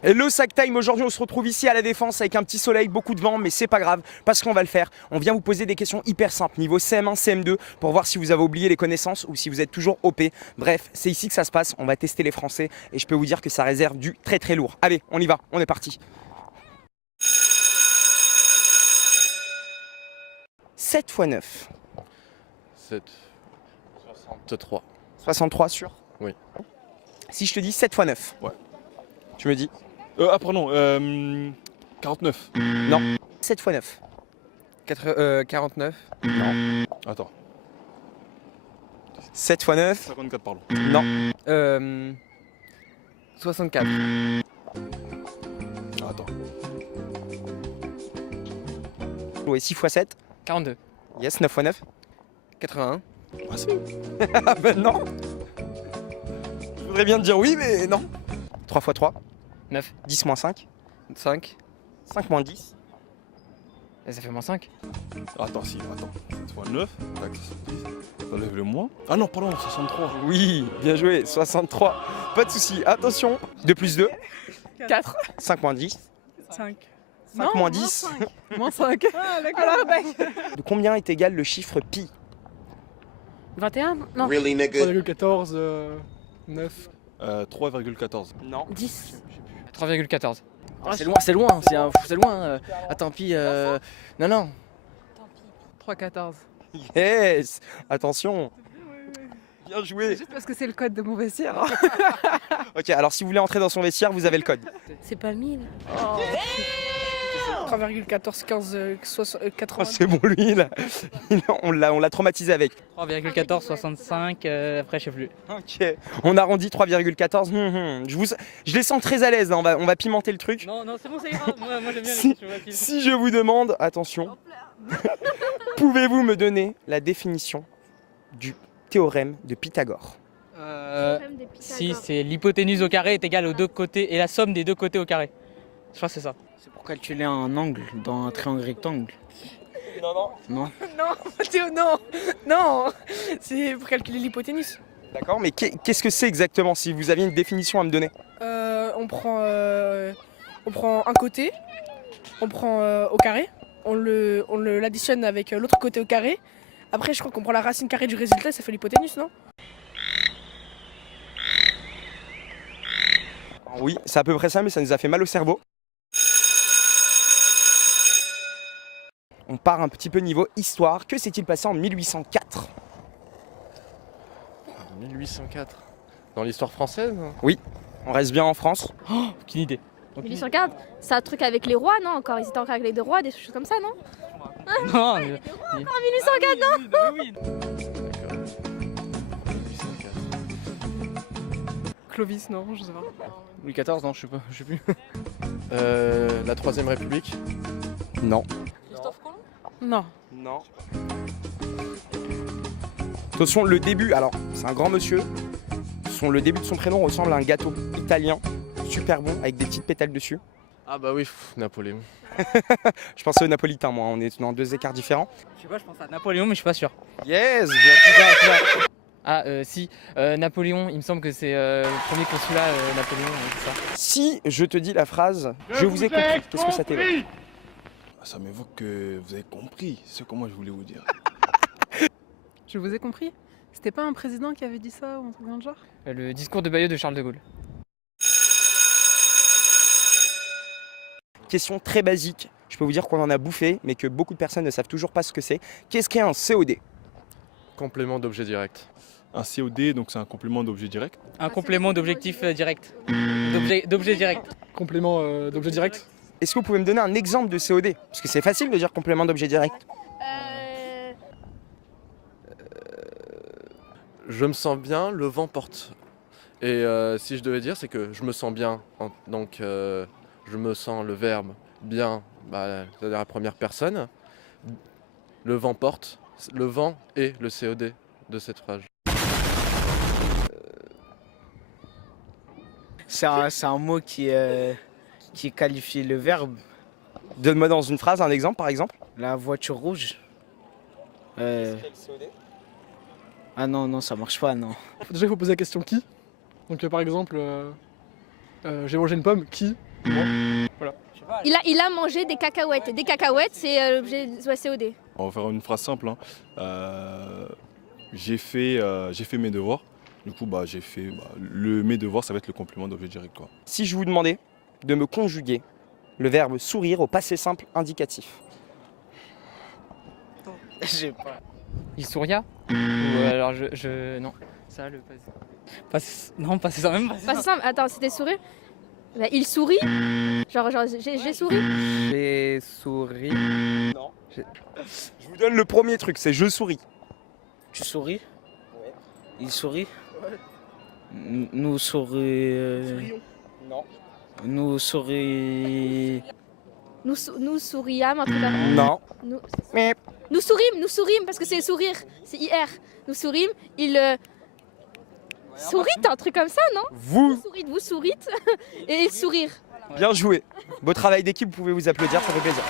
Hello Sac Time, aujourd'hui on se retrouve ici à la Défense avec un petit soleil, beaucoup de vent, mais c'est pas grave parce qu'on va le faire. On vient vous poser des questions hyper simples, niveau CM1, CM2, pour voir si vous avez oublié les connaissances ou si vous êtes toujours OP. Bref, c'est ici que ça se passe, on va tester les Français et je peux vous dire que ça réserve du très très lourd. Allez, on y va, on est parti. 7 x 9. 7. 63. 63 sûr? Oui. Si je te dis 7 x 9. Ouais. Tu me dis? Pardon, 49. Non. 7 x 9. 49. Non. Attends, 7 x 9. 54 pardon. Non. 64. Attends. Et 6 x 7. 42. Yes, 9 x 9. 81. Ah, c'est Ah ben non. Je voudrais bien te dire oui, mais non. 3 x 3. 9. 10 moins 5. 5. 5 moins 10. Et ça fait moins 5. Attends, 7 fois 9. Tac, 70. Ça lève le moins. Ah non, pardon, 63. Oui, bien joué, 63. Pas de souci. Attention. 2 plus 2. 4. 5 moins 10. 5. 5 moins 10. Moins 5. Ah, d'accord. De combien est égal le chiffre pi? 21. Non. Really, nigga? 3,14. 9. 3,14. Non. 10. 3,14. c'est C'est loin, c'est loin. Attends, puis. Non. 3,14. Yes. Attention. Bien joué. Juste parce que c'est le code de mon vestiaire. Ok, alors si vous voulez entrer dans son vestiaire, vous avez le code. C'est pas 1000. 3,14, 15, 80. Oh, c'est bon, lui, là. On l'a traumatisé avec. 3,14, 65, après je sais plus. Ok. On arrondit 3,14. Je les sens très à l'aise, hein. On va pimenter le truc. Non, c'est bon, ça ira. Moi j'aime bien Si- les questions faciles. Si je vous demande, attention, pouvez-vous me donner la définition du théorème de Pythagore? Si, c'est l'hypoténuse au carré est égale aux deux côtés et la somme des deux côtés au carré. Je crois que c'est ça. C'est pour calculer un angle dans un triangle rectangle. Non. Non. Non, Théo, non. C'est pour calculer l'hypoténuse. D'accord, mais qu'est-ce que c'est exactement si vous aviez une définition à me donner? On prend un côté, on prend au carré, on l'additionne avec l'autre côté au carré. Après, je crois qu'on prend la racine carrée du résultat, ça fait l'hypoténuse, non? Oui, c'est à peu près ça, mais ça nous a fait mal au cerveau. On part un petit peu niveau histoire. Que s'est-il passé en 1804? 1804. Dans l'histoire française? On reste bien en France. Aucune idée. 1804, c'est un truc avec les rois, non? Encore, ils étaient encore avec les deux rois, des choses comme ça, non? Non, 1804, non? oui. D'accord. 1804. Clovis, non, je sais pas. Louis XIV, non, je sais plus. La Troisième République? Non. Non. Non. Attention, le début, alors c'est un grand monsieur. Le début de son prénom ressemble à un gâteau italien, super bon, avec des petites pétales dessus. Ah bah oui, Napoléon. Je pensais au napolitain, moi, on est dans deux écarts différents. Je sais pas, je pense à Napoléon, mais je suis pas sûr. Yes, bien. Ah, si, Napoléon, il me semble que c'est le premier consulat, Napoléon, c'est ça. Si je te dis la phrase « Je vous ai compris », qu'est-ce que ça t'évoque? Ah, ça m'évoque que vous avez compris ce que moi je voulais vous dire. Je vous ai compris. C'était pas un président qui avait dit ça ou un truc dans le genre? Le discours de Bayeux de Charles de Gaulle. Question très basique, je peux vous dire qu'on en a bouffé, mais que beaucoup de personnes ne savent toujours pas ce que c'est. Qu'est-ce qu'est un COD? Complément d'objet direct. Un COD, donc c'est un complément d'objet direct. Un complément d'objectif direct. D'objet direct. Complément d'objet direct? Est-ce que vous pouvez me donner un exemple de COD? Parce que c'est facile de dire complément d'objet direct. Je me sens bien, le vent porte. Et si je devais dire, c'est que je me sens bien. Donc je me sens le verbe bien, c'est-à-dire la première personne. Le vent porte. Le vent est le COD de cette phrase. C'est un mot qui qualifie le verbe. Donne-moi dans une phrase un exemple, par exemple. La voiture rouge. Ah non, ça marche pas, non. Déjà, il faut poser la question qui. Donc, par exemple, j'ai mangé une pomme, qui? Il a mangé des cacahuètes. Des cacahuètes, c'est l'objet COD. On va faire une phrase simple. J'ai fait mes devoirs. Du coup, j'ai fait mes devoirs, ça va être le complément d'objet direct, quoi. Si je vous demandais de me conjuguer le verbe sourire au passé simple indicatif. J'ai pas. Il souria Ou alors non. Ça, le passé. Non, passé ça même. Pas simple. Attends, c'était sourire. Bah, il sourit. Genre j'ai souri. J'ai souri. Non. Je vous donne le premier truc, c'est je souris. Tu souris? Ouais. Il sourit? Ouais. Nous souris. Non. Nous souris. Nous souriâmes, un truc comme ça. Non. Nous sourîmes parce que c'est sourire. C'est IR. Nous sourîmes. Il sourit, un truc comme ça, non? Vous, Vous sourite. Et il sourire. bien joué. Beau travail d'équipe, vous pouvez vous applaudir, ça fait plaisir.